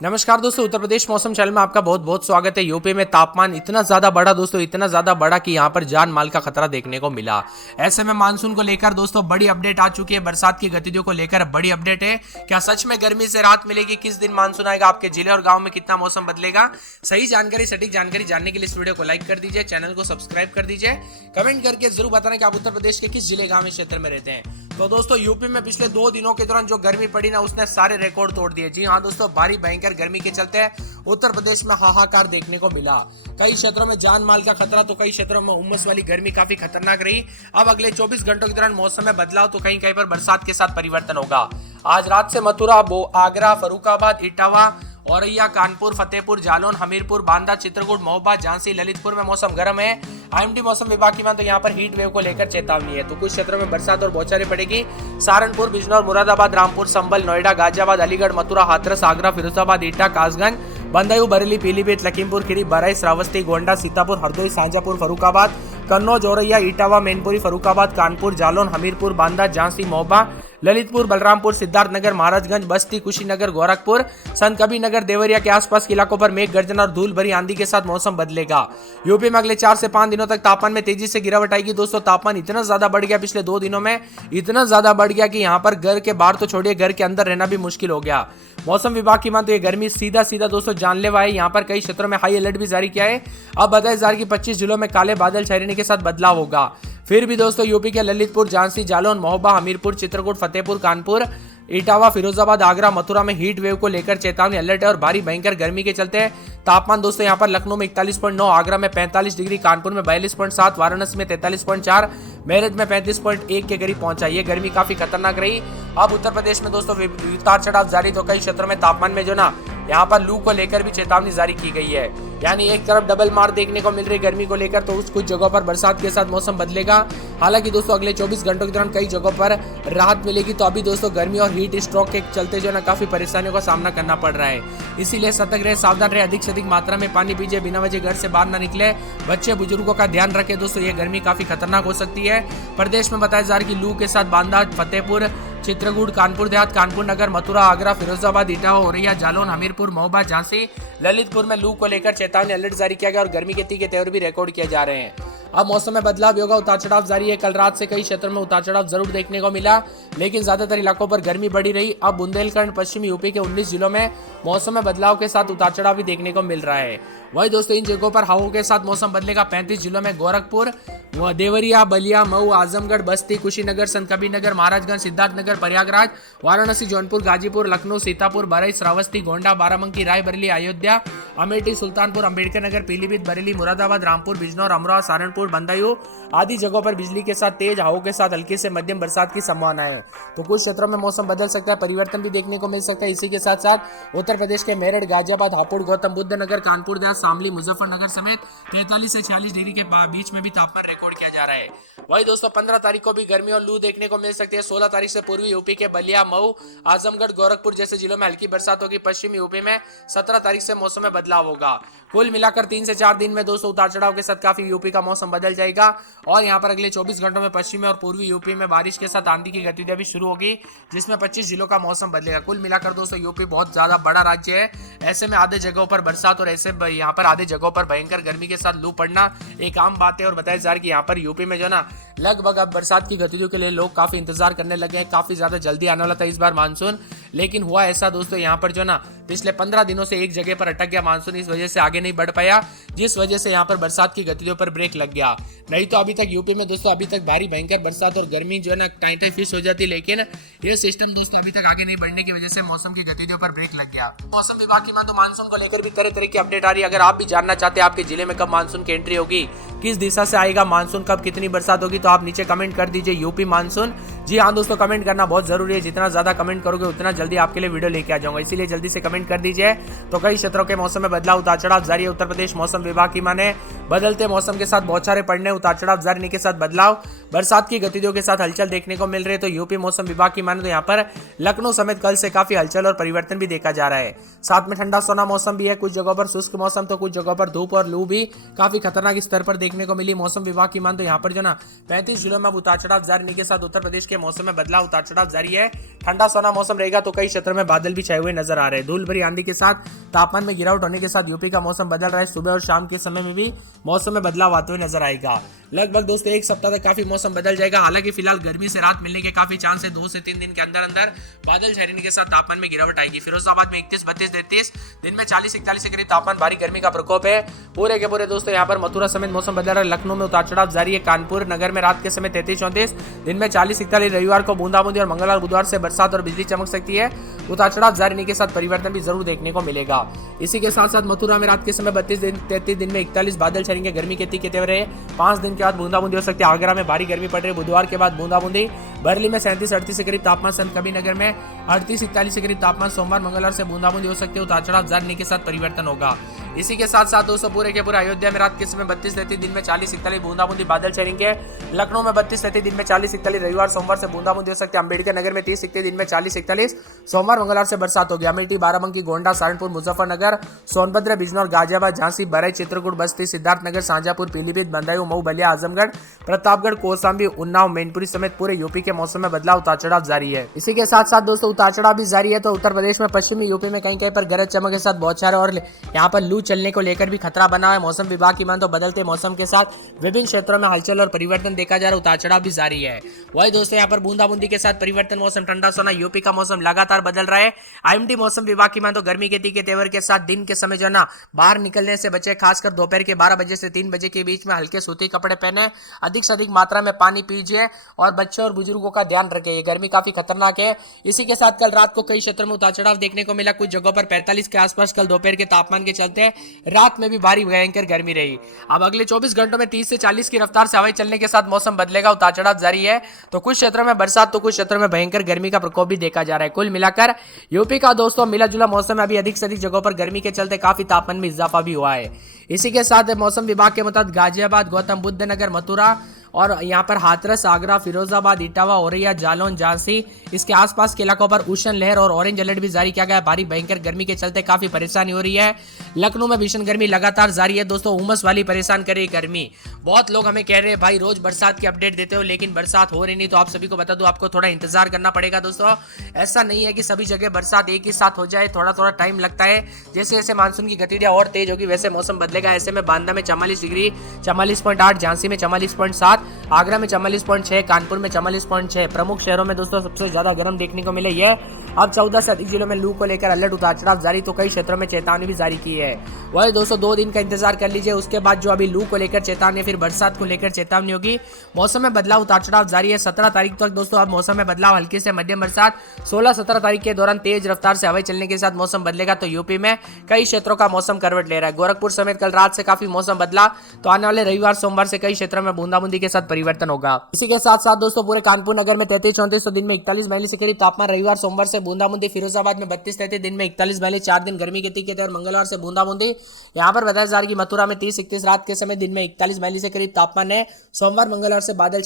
नमस्कार दोस्तों, उत्तर प्रदेश मौसम चैनल में आपका बहुत बहुत स्वागत है। यूपी में तापमान इतना ज्यादा बढ़ा दोस्तों, इतना ज्यादा बढ़ा कि यहाँ पर जान माल का खतरा देखने को मिला। ऐसे में मानसून को लेकर दोस्तों बड़ी अपडेट आ चुकी है। बरसात की गतिविधियों को लेकर बड़ी अपडेट है। क्या सच में गर्मी से राहत मिलेगी? किस दिन मानसून आएगा? आपके जिले और गाँव में कितना मौसम बदलेगा? सही जानकारी, सटीक जानकारी जानने के लिए इस वीडियो को लाइक कर दीजिए, चैनल को सब्सक्राइब कर दीजिए, कमेंट करके जरूर बताना कि आप उत्तर प्रदेश के किस जिले, गाँव, क्षेत्र में रहते हैं। तो दोस्तों यूपी में पिछले 2 दिनों के दौरान जो गर्मी पड़ी ना, उसने सारे रिकॉर्ड तोड़ दिए। जी हाँ दोस्तों, भारी भयंकर गर्मी के चलते उत्तर प्रदेश में हाहाकार देखने को मिला। कई क्षेत्रों में जान माल का खतरा, तो कई क्षेत्रों में उमस वाली गर्मी काफी खतरनाक रही। अब अगले 24 घंटों के दौरान मौसम में बदलाव, तो कहीं कहीं पर बरसात के साथ परिवर्तन होगा। आज रात से मथुरा, आगरा, फरुखाबाद, इटावा, औरैया, कानपुर, फतेहपुर, जालौन, हमीरपुर, बांदा, चित्रकूट, महोबा, झांसी, ललितपुर में मौसम गर्म है। आईएमडी मौसम विभाग की मान तो यहाँ पर हीट वेव को लेकर चेतावनी है। तो कुछ क्षेत्रों में बरसात और बौछारें पड़ेगी। सहारनपुर, बिजनौर, मुरादाबाद, रामपुर, संभल, नोएडा, गाजियाबाद, अलीगढ़, मथुरा, हाथरस, आगरा, फिरोजाबाद, ईटा, कासगंज, बदायूं, बरेली, पीलीभीत, लखीमपुर खीरी, बहराइच, श्रावस्ती, गोंडा, सीतापुर, हरदोई, शाजापुर, फरुखाबाद, कन्नौज, औरैया, इटावा, मैनपुरी, फरुखाबाद, कानपुर, जालौन, हमीरपुर, बांदा, झांसी, महोबा, ललितपुर, बलरामपुर, सिद्धार्थनगर, महाराजगंज, बस्ती, कुशीनगर, गोरखपुर, संत कबीरनगर, देवरिया के आसपास के इलाकों पर मेघ गर्जन और धूल भरी आंधी के साथ मौसम बदलेगा। यूपी में अगले 4 से 5 दिनों तक तापमान में तेजी से गिरावट आएगी। दोस्तों तापमान इतना ज्यादा बढ़ गया पिछले 2 दिनों में, इतना ज्यादा बढ़ गया कि यहाँ पर घर के बाहर तो छोड़िए, घर के अंदर रहना भी मुश्किल हो गया। मौसम विभाग की मान तो ये गर्मी सीधा सीधा दोस्तों जानलेवा है। यहाँ पर कई क्षेत्रों में हाई अलर्ट भी जारी किया है। अब बताया जा रहा है कि 25 जिलों में काले बादल छाए रहने के साथ बदलाव होगा। फिर भी दोस्तों यूपी के ललितपुर, झांसी, जालौन, महोबा, हमीरपुर, चित्रकूट, फतेहपुर, कानपुर, इटावा, फिरोजाबाद, आगरा, मथुरा में हीट वेव को लेकर चेतावनी अलर्ट है। और भारी भयंकर गर्मी के चलते तापमान दोस्तों यहाँ पर लखनऊ में 41.9, आगरा में 45 डिग्री, कानपुर में 42.7, वाराणसी में 43.4, मेरठ में 35.1 के करीब पहुंचा। ये गर्मी काफी खतरनाक रही। अब उत्तर प्रदेश में दोस्तों उतार चढ़ाव जारी। तो कई क्षेत्रों में तापमान में जो ना यहाँ पर लू को लेकर भी चेतावनी जारी की गई है। यानी एक तरफ डबल मार देखने को मिल रही गर्मी को लेकर, तो कुछ जगहों पर बरसात के साथ मौसम बदलेगा। हालांकि दोस्तों अगले 24 घंटों के दौरान कई जगहों पर राहत मिलेगी। तो अभी दोस्तों गर्मी और हीट स्ट्रोक के चलते जो ना काफी परेशानियों का सामना करना पड़ रहा है। इसीलिए सतर्क रहे, सावधान रहे, अधिक से अधिक मात्रा में पानी पीजिए, बिना वजह घर से बाहर न निकले, बच्चे बुजुर्गों का ध्यान रखें। दोस्तों ये गर्मी काफी खतरनाक हो सकती है। प्रदेश में बताया जा रहा है कि लू के साथ बांदा, फतेहपुर, चित्रकूट, कानपुर देहात, कानपुर नगर, मथुरा, आगरा, फिरोजाबाद, इटावा, औरैया, जालौन, हमीरपुर, महोबा, झांसी, ललितपुर में लू को लेकर चेतावनी अलर्ट जारी किया गया और गर्मी के तीखे तेवर भी रिकॉर्ड किए जा रहे हैं। अब मौसम में बदलाव होगा, उतार चढ़ाव जारी है। कल रात से कई क्षेत्रों में उतार चढ़ाव जरूर देखने को मिला, लेकिन ज्यादातर इलाकों पर गर्मी बढ़ी रही। अब बुंदेलखंड, पश्चिमी यूपी के 19 जिलों में मौसम में बदलाव के साथ उतार चढ़ाव भी देखने को मिल रहा है। वही दोस्तों इन जगहों पर हवाओं के साथ मौसम बदलेगा। 35 जिलों में गोरखपुर, देवरिया, बलिया, मऊ, आजमगढ़, बस्ती, कुशीनगर, संत कबीरनगर, महाराजगंज, सिद्धार्थनगर, प्रयागराज, वाराणसी, जौनपुर, गाजीपुर, लखनऊ, सीतापुर, बहराइच, श्रावस्ती, गोंडा, बाराबंकी, रायबरेली, अयोध्या, अमेठी, सुल्तानपुर, अंबेडकर नगर, पीलीभीत, बरेली, मुरादाबाद, रामपुर, बिजनौर, अमरोहा, सहारनपुर, बदायूं आदि जगहों पर बिजली के साथ तेज हवाओं के साथ हल्की से मध्यम बरसात की संभावना है। तो कुछ क्षेत्रों में मौसम बदल सकता है, परिवर्तन भी देखने को मिल सकता है। इसी के साथ साथ उत्तर प्रदेश के मेरठ, गाजियाबाद, हापुड़, गौतम बुद्ध नगर, कानपुर देहात, शामली, मुजफ्फरनगर समेत 43 से 46 डिग्री के बीच में भी तापमान रिकॉर्ड किया जा रहा है। वही दोस्तों 15 तारीख को भी गर्मी और लू देखने को मिल सकती है। 16 तारीख से पूर्वी यूपी के बलिया, मऊ, आजमगढ़, गोरखपुर जैसे जिलों में हल्की बरसात होगी। पश्चिमी यूपी में 17 तारीख से मौसम में बदलाव होगा। कुल मिलाकर 3 से 4 दिन में दोस्तों उतार चढ़ाव के साथ काफी यूपी का मौसम बदल जाएगा। और यहाँ पर अगले 24 घंटों में पश्चिमी और पूर्वी यूपी में बारिश के साथ आंधी की गतिविधियां भी शुरू होगी, जिसमें 25 जिलों का मौसम बदलेगा। कुल मिलाकर दोस्तों यूपी बहुत ज्यादा बड़ा राज्य है। ऐसे में आधे जगहों पर बरसात और ऐसे यहाँ पर आधे जगहों पर भयंकर गर्मी के साथ लू पड़ना एक आम बात है। और बताया जा रहा है कि यहाँ पर यूपी में जो ना लगभग अब बरसात की गतिविधियों के लिए लोग काफी इंतजार करने लगे हैं। काफी ज्यादा जल्दी आने वाला था इस बार मानसून, लेकिन हुआ ऐसा दोस्तों यहाँ पर जो ना पिछले 15 दिनों से एक जगह पर अटक गया मानसून। इस वजह से आगे नहीं बढ़ पाया, जिस वजह से यहाँ पर बरसात की गतिविधियों पर ब्रेक लग गया। नहीं तो अभी तक यूपी में दोस्तों अभी तक भारी भयंकर बरसात और गर्मी जो है ना टाइट फिश हो जाती, लेकिन ये सिस्टम दोस्तों अभी तक आगे नहीं बढ़ने की वजह से मौसम की गतिविधियों पर ब्रेक लग गया। मौसम विभाग की मान तो मानसून को लेकर भी तरह तरह की अपडेट आ रही है। अगर आप भी जानना चाहते हैं आपके जिले में कब मानसून की एंट्री होगी, किस दिशा से आएगा मानसून, कब कितनी बरसात होगी, तो आप नीचे कमेंट कर दीजिए यूपी मानसून। जी हाँ दोस्तों, कमेंट करना बहुत जरूरी है। जितना ज्यादा कमेंट करोगे उतना जल्दी आपके लिए वीडियो लेके आ जाऊंगा, इसीलिए जल्दी से कमेंट कर दीजिए। तो कई क्षेत्रों के मौसम में बदलाव, उतार चढ़ाव जारी है। उत्तर प्रदेश मौसम विभाग की माने बदलते मौसम के साथ बौछारें पड़ने, उतार चढ़ाव जारी रहने के साथ बदलाव, बरसात की गतिविधियों के साथ हलचल देखने को मिल रही है। तो यूपी मौसम विभाग की माने तो यहाँ पर लखनऊ समेत कल से काफी हलचल और परिवर्तन भी देखा जा रहा है। साथ में ठंडा सोना मौसम भी है। कुछ जगहों पर शुष्क मौसम, तो कुछ जगहों पर धूप और लू भी काफी खतरनाक स्तर पर देखने को मिली। मौसम विभाग की मान तो यहाँ पर जो ना 35 जिलों में उतार चढ़ाव जारी रहने के साथ उत्तर प्रदेश के के मौसम में बदलाव उतार चढ़ाव जारी है। ठंडा सोना मौसम रहेगा तो कई क्षेत्रों में बादल भी छाए हुए नजर आ रहे हैं। धूल भरी आंधी के साथ तापमान में गिरावट होने के साथ यूपी का मौसम बदल रहा है। सुबह और शाम के समय में भी मौसम में बदलाव आते हुए नजर आएगा। लगभग दोस्तों एक सप्ताह तक काफी मौसम बदल जाएगा। हालांकि फिलहाल गर्मी से राहत मिलने के काफी चांस है। 2 से 3 दिन के अंदर अंदर बादल छाने के साथ तापमान में गिरावट आएगी। फिरोजाबाद में 31, 32, 33, दिन में 40-41 के करीब तापमान, भारी गर्मी का प्रकोप है। पूरे के पूरे दोस्तों यहाँ पर मथुरा समेत मौसम बदल रहा है। लखनऊ में उतार चढ़ाव जारी है। कानपुर नगर में रात के समय 33-34, दिन में 40-41, रविवार को बूंदाबूंदी और मंगलवार बुधवार से बरसात और बिजली चमक सकती है। उतार चढ़ाव जारी रहने के साथ परिवर्तन भी जरूर देखने को मिलेगा। इसी के साथ साथ मथुरा में रात के समय 32-33, दिन में 41, बादल छाएंगे, गर्मी के तीखे तेवर है। 5 दिन के बाद बूंदाबूंदी हो सकती है। आगरा में भारी गर्मी पड़ रही है बुधवार के बाद बूंदाबूंदी। बरेली में 37-38 के करीब तापमान, संत कबीर नगर में 38-41 के करीब तापमान। सोमवार मंगलवार से बूंदाबूंदी हो सकती है। उतार चढ़ाव जारी रहने के साथ परिवर्तन होगा। इसी के साथ साथ दोस्तों पूरे के पूरे अयोध्या में रात के समय 32-33, दिन में 40-41, बूंदाबूंदी, बादल छाएंगे। लखनऊ में 32-33, दिन में 40-41, रविवार सोमवार से बूंदाबूंदी हो सकती है। अंबेडकर नगर में 30-31, दिन में 40-41, सोमवार मंगलवार से बरसात होगी। अमेठी, बाराबंकी, गोंडा, सहारनपुर, मुजफ्फरनगर, सोनभद्र, बिजनौर, गाजियाबाद, झांसी, बरई, चित्रकूट, बस्ती, सिद्धार्थनगर, शाहजहांपुर, पीलीभीत, बदायूं, मऊ, बलिया, आजमगढ़, प्रतापगढ़, कौशाम्बी, उन्नाव, मैनपुरी समेत पूरे यूपी के मौसम में बदलाव, उतार चढ़ाव जारी है। इसी के साथ साथ दोस्तों उतार चढ़ाव भी जारी है तो उत्तर प्रदेश में पश्चिमी यूपी में कहीं कहीं पर गरज चमक के साथ बौछारें और यहाँ पर लू चलने को लेकर भी खतरा बना है। मौसम विभाग की मान तो बदलते मौसम के साथ विभिन्न क्षेत्रों में हलचल और परिवर्तन देखा जा रहा है। उतार चढ़ाव भी जारी है। वही दोस्तों यहाँ पर बूंदाबूंदी के साथ परिवर्तन, मौसम ठंडा सोना, यूपी का मौसम लगातार बदल रहा है। आईएमडी मौसम विभाग की मान तो गर्मी के तीखे तेवर के साथ दिन के समय जो ना बाहर निकलने से बचे, खासकर दोपहर के 12 बजे से 3 बजे के बीच में हल्के सूती कपड़े पहने, अधिक से अधिक मात्रा में पानी पीजिए और बच्चों और बुजुर्गों का ध्यान रखें। ये गर्मी काफी खतरनाक है। इसी के साथ कल रात को कई क्षेत्रों में उतार चढ़ाव देखने को मिला। कुछ जगहों पर 45 के आसपास कल दोपहर के तापमान के चलते रात में भी भारी भयंकर गर्मी रही। अब अगले 24 घंटों में 30 से 40 की रफ्तार से हवाएं चलने के साथ मौसम बदलेगा। उतार चढ़ाव जारी है तो कुछ क्षेत्रों में बरसात तो कुछ क्षेत्रों में भयंकर गर्मी का प्रकोप भी देखा जा रहा है। कुल मिलाकर यूपी का दोस्तों मिला जुला मौसम है। अभी अधिक से अधिक जगहों पर गर्मी के चलते काफी तापमान में इजाफा भी हुआ है। इसी के साथ मौसम विभाग के मुताबिक गाजियाबाद, गौतम बुद्ध नगर, मथुरा और यहाँ पर हाथरस, आगरा, फिरोजाबाद, इटावा, औरैया, जालौन, झांसी, इसके आसपास के इलाकों पर उष्ण लहर और ऑरेंज अलर्ट भी जारी किया गया है। भारी भयंकर गर्मी के चलते काफी परेशानी हो रही है। लखनऊ में भीषण गर्मी लगातार जारी है दोस्तों। उमस वाली परेशान कर रही गर्मी। बहुत लोग हमें कह रहे हैं भाई रोज बरसात की अपडेट देते हो लेकिन बरसात हो रही नहीं, तो आप सभी को बता दूं आपको थोड़ा इंतजार करना पड़ेगा दोस्तों। ऐसा नहीं है कि सभी जगह बरसात एक ही साथ हो जाए, थोड़ा थोड़ा टाइम लगता है। जैसे जैसे मानसून की गतिविधियां और तेज होगी वैसे मौसम बदलेगा। ऐसे में बांदा में 44 डिग्री 44.8, झांसी में 44.7, आगरा में 44.6, कानपुर में 44.6 प्रमुख शहरों में दोस्तों सबसे ज्यादा गर्म देखने को मिले। यह अब 14 से अधिक जिलों में लू को लेकर अलर्ट, उतार चढ़ाव जारी, तो कई क्षेत्रों में चेतावनी भी जारी की है। वही दोस्तों 2 दिन का इंतजार कर लीजिए। उसके बाद जो अभी लू को लेकर चेतावनी, फिर बरसात को लेकर चेतावनी होगी। मौसम में बदलाव, उतार चढ़ाव जारी है। 17 तारीख तक दोस्तों अब मौसम में बदलाव, हल्की से मध्यम बरसात। 16-17 तारीख के दौरान तेज रफ्तार से हवाएं चलने के साथ मौसम बदलेगा तो यूपी में कई क्षेत्रों का मौसम करवट ले रहा है। गोरखपुर समेत कल रात से काफी मौसम बदला तो आने वाले रविवार सोमवार से कई क्षेत्रों में बूंदाबूंदी के साथ परिवर्तन होगा। इसी के साथ साथ दोस्तों पूरे कानपुर नगर में 33-34, तो दिन में 41-42 के करीब तापमान। रविवार सोमवार से बूंदाबूंदी। फिरोजाबाद में 32-33, दिन में 41-42, 4 दिन गर्मी के तीखे और मंगलवार से बूंदाबूंदी। यहाँ पर बताया जा रहा है कि मथुरा में 30-31, रात के समय दिन में 41-42 के करीब तापमान है। सोमवार मंगलवार से बादल